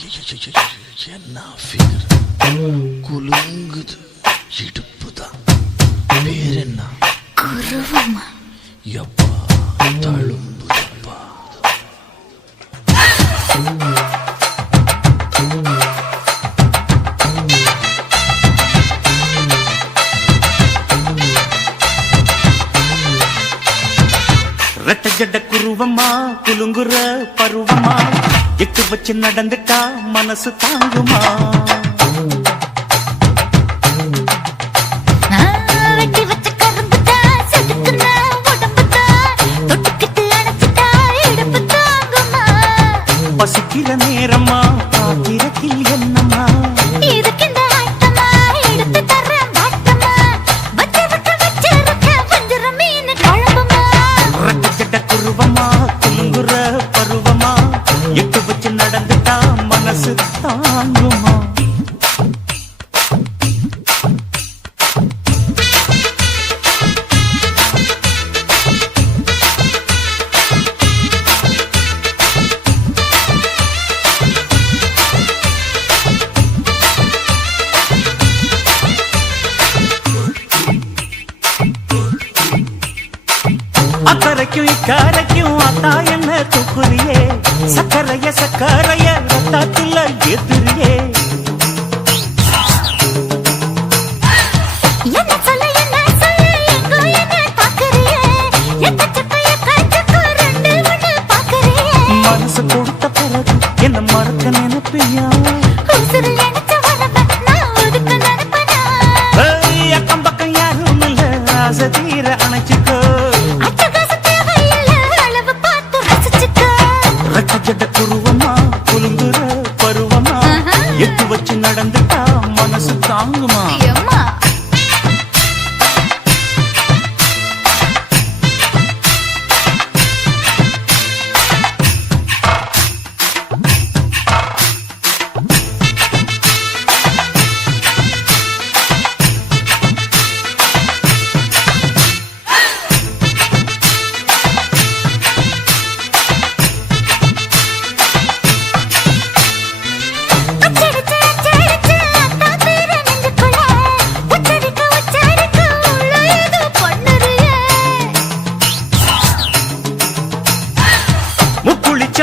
ஐயையையையையைய, என்ன ஃபிகர் குலுங்குது இடுப்பு தான் பேர் என்ன எப்பா ரெட்ட ஜட குருவமா குலுங்குற பருவமா எட்டு வச்சு நடந்துட்டா மனசு தாங்குமா? அக்கறைக்கும் இக்கரைக்கும் அத்தா என்ன தூக்குறியே? சக்கரைய சக்கரைய ரத்தாத்துல எது ஜட குருவ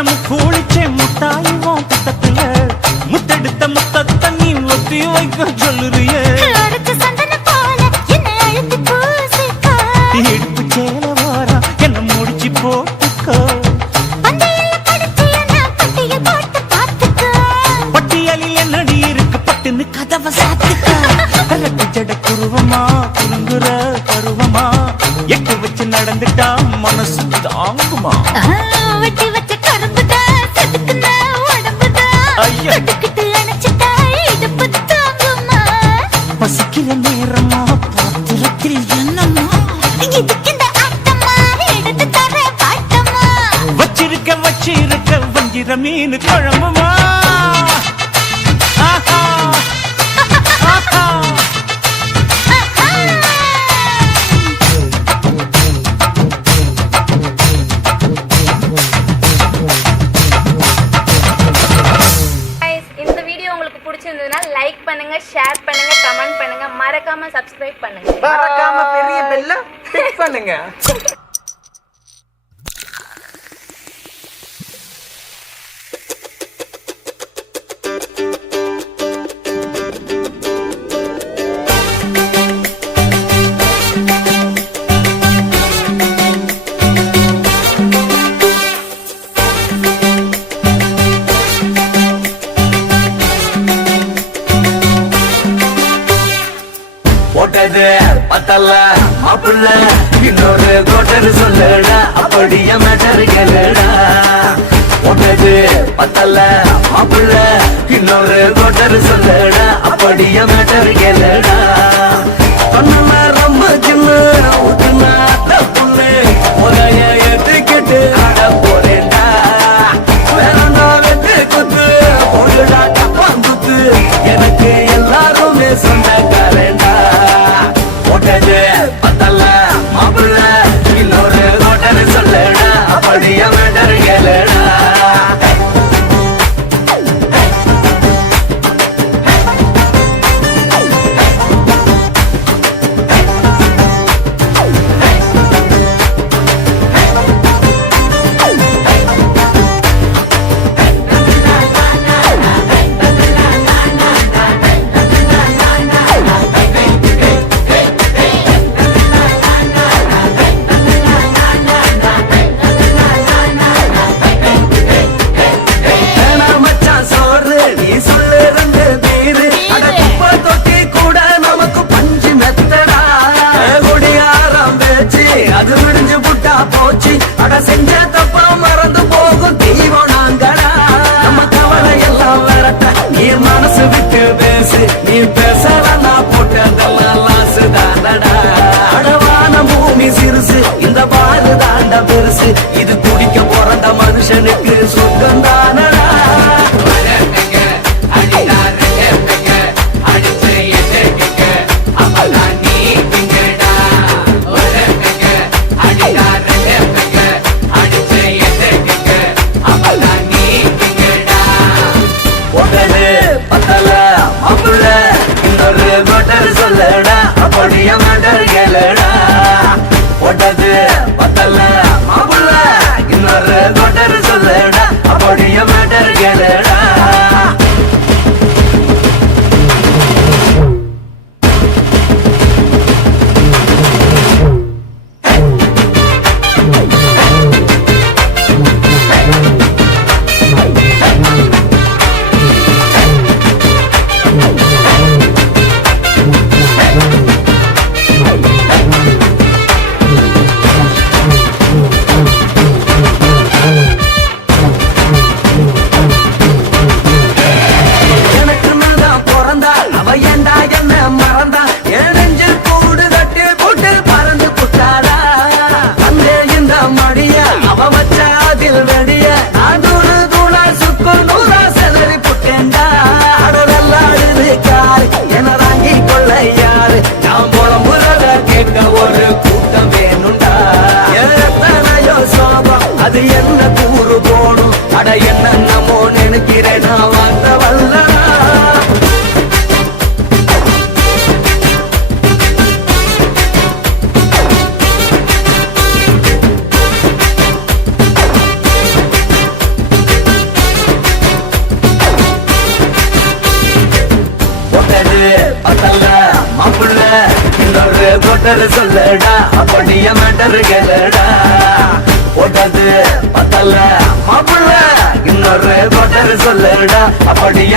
முக்குளிச்ச முக்குளிச்ச முட்டாயுவோம் பக்கத்துல முத்தெடுத்த முத்தத்தை நீ ஒத்தி வைக்க சொல்லுறியே. இடுப்பு சேல வாரா என்ன முடிச்சு போட்டுக்கோ. பட்டியலில் என்னடி இருக்கு பட்டுன்னு கதவை சாத்துக்க. ரெட்டு ஜட குருவமா குறுங்குற பருவமா. எட்டு வச்சு நடந்துட்டா மனசு தாங்குமா. பசிக்கிற நேரமா? பாத்திரத்தில் என்னம்மா வச்சிருக்க வச்சிருக்க வஞ்சிர மீன் குழம்புமா? சப்ஸ்கிரைப் பண்ணுங்க. மறக்காம பெரிய பெல்ல கிளிக் பண்ணுங்க. கொடிய மெட்டர்களடா மேட்டர் பத்தல மாப்பிள்ள இன்னொரு கோட்டர் சொல்லடா. அப்படிய மெட்டர்களடா கேளுடா ரொம்ப சின்ன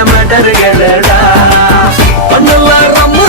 அப்படிய பண்ணலாம் கேளுடா பண்ணுல ரம்மு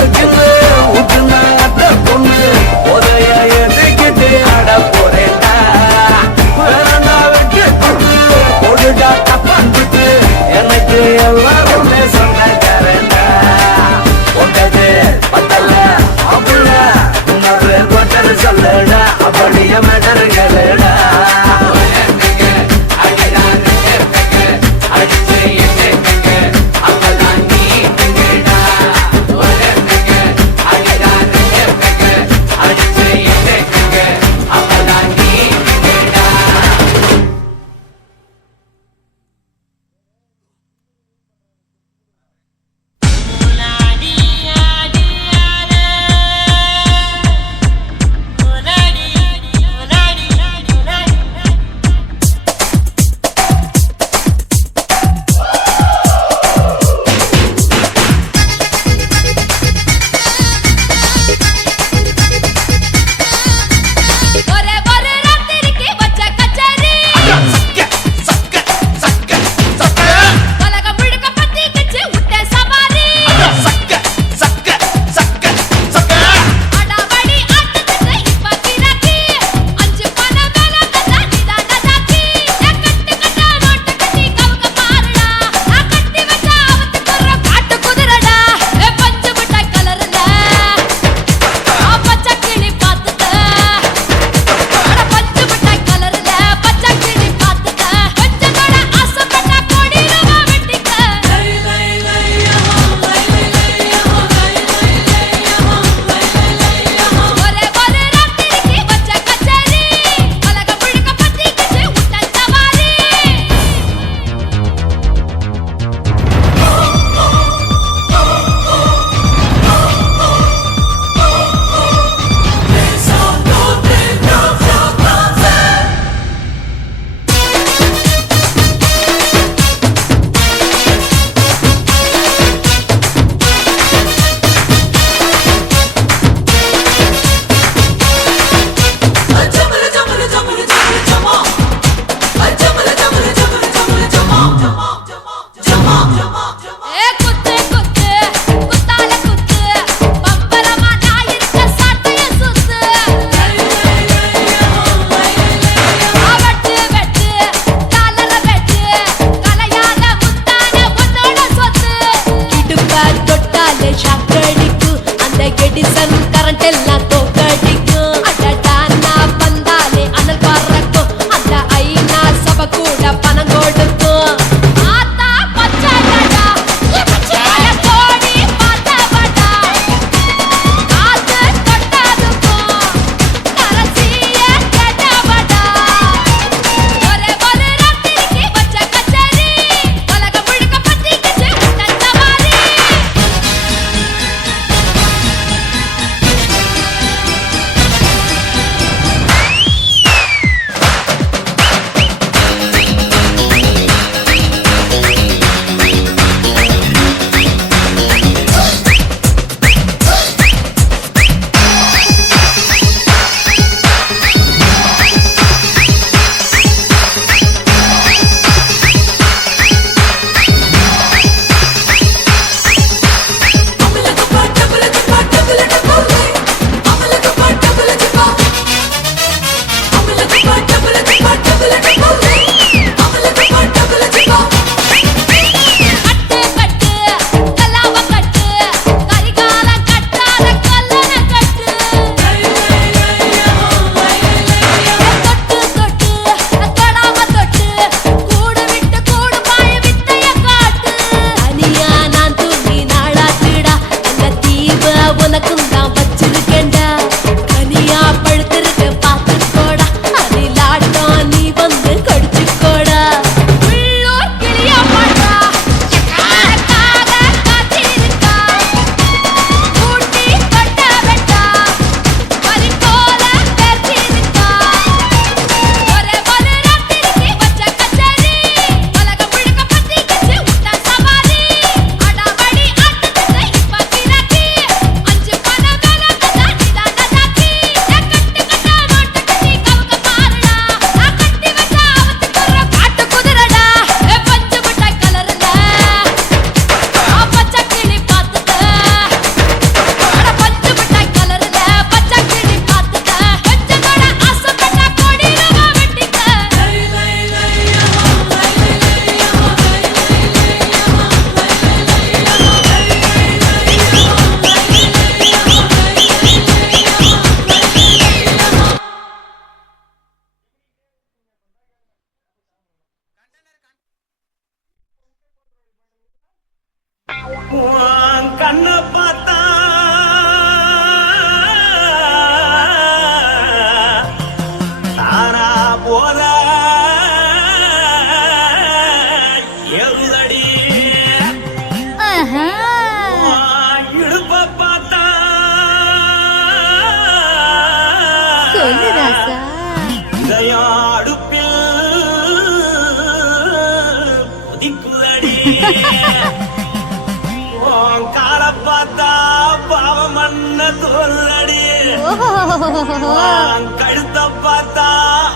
கழுத்த பார்த்தா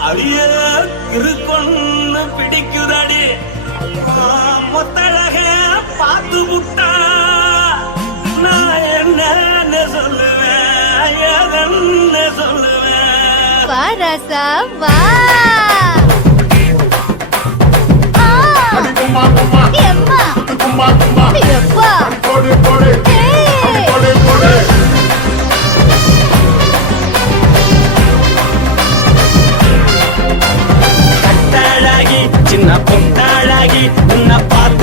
அடிய இருக்குன்னு பிடிக்குதடி. மொத்தழக பார்த்து புட்டா. நான் என்ன சொல்லுவேன் எதென்ன சொல்லுவேன். பாரசா வா. கும்மா கும்மா கும்மா. கும்மா எப்பா போடு போடு. போடு போடு. நாளாகி உன்னை பார்த்து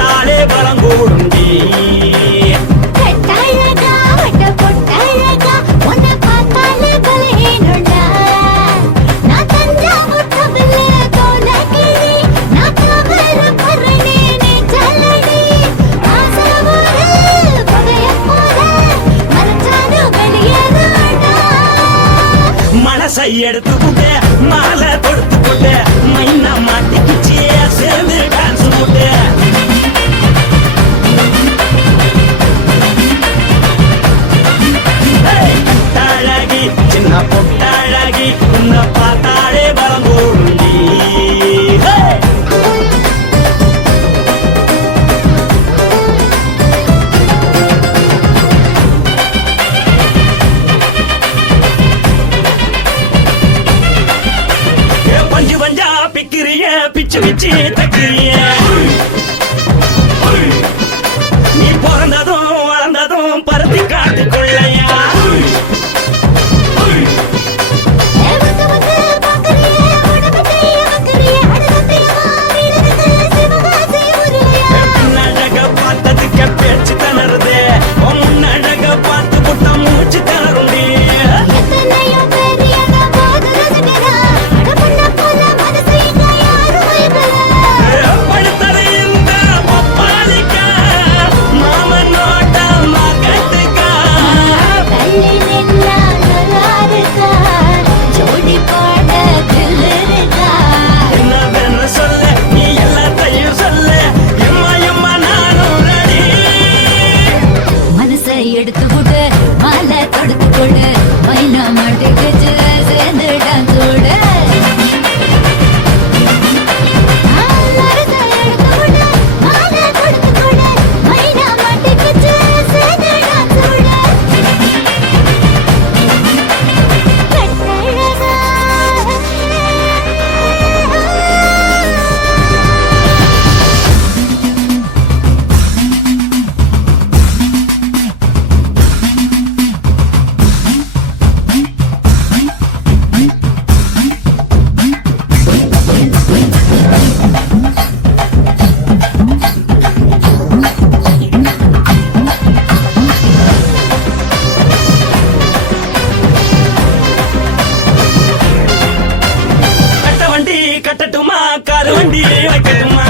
கட்டட்டுமா? காரு வண்டியே வைக்கட்டுமா?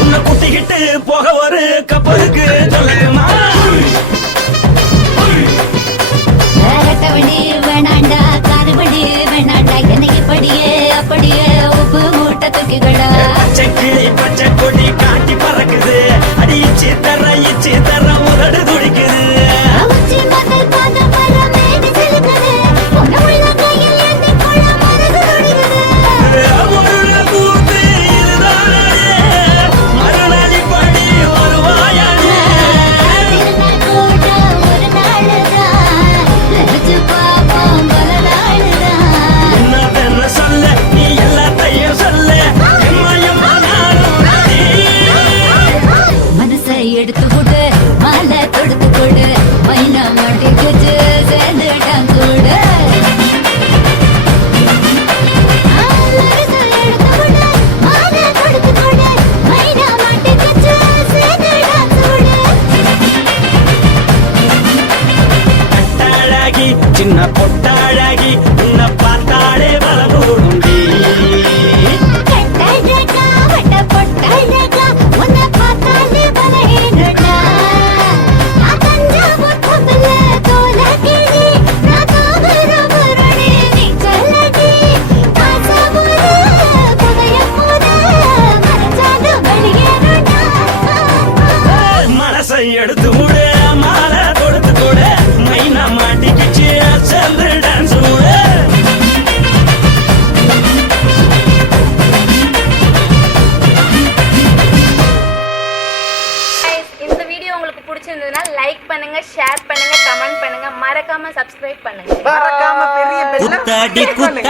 உன்னை கூட்டிக்கிட்டு போக ஒரு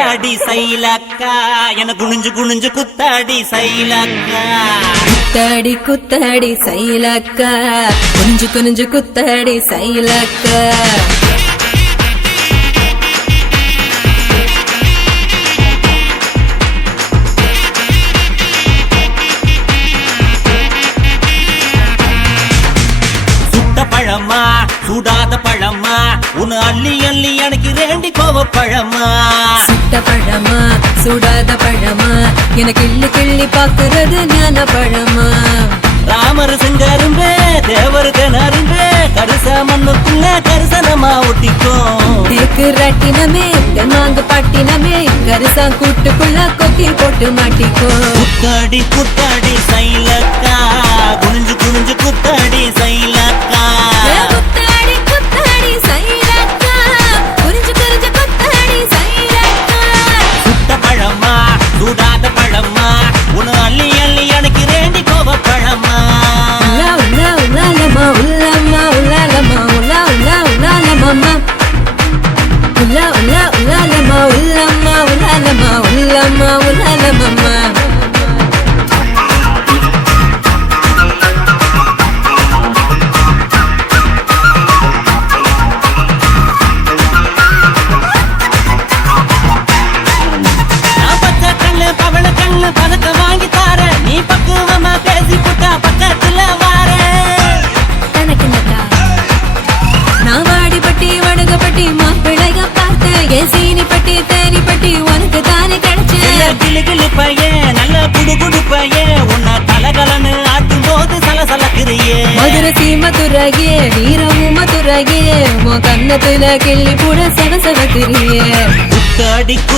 குத்தாடி சைலக்கா. என குனிஞ்சு குனிஞ்சு குத்தாடி சைலக்கா. குத்தாடி குத்தாடி சைலக்க. குனிஞ்சு குனிஞ்சு குத்தாடி சைலக்க. பழமா சுடாத பழமா உன் அள்ளி அள்ளி எனக்கு ரெண்டி கோவ பழமா பழமா? சுடாத பழமா? எனக்கு கிள்ளி கிள்ளி பாக்குறது ஞான பழமா? ராமர் செங்கரும்பே தேவர் திணறும்பே கருச மண்ணுக்குள்ள கரிசனமா ஒட்டிக்கும். தேக்கு ரட்டினமே தென்மாங்கு பட்டினமே கரிசா கூட்டுக்குள்ள கொக்கி போட்டு மாட்டிக்கோ குத்தாடி குத்தாடி சைலக்கா. குனிஞ்சு குனிஞ்சு குத்தாடி சைலக்கா உன்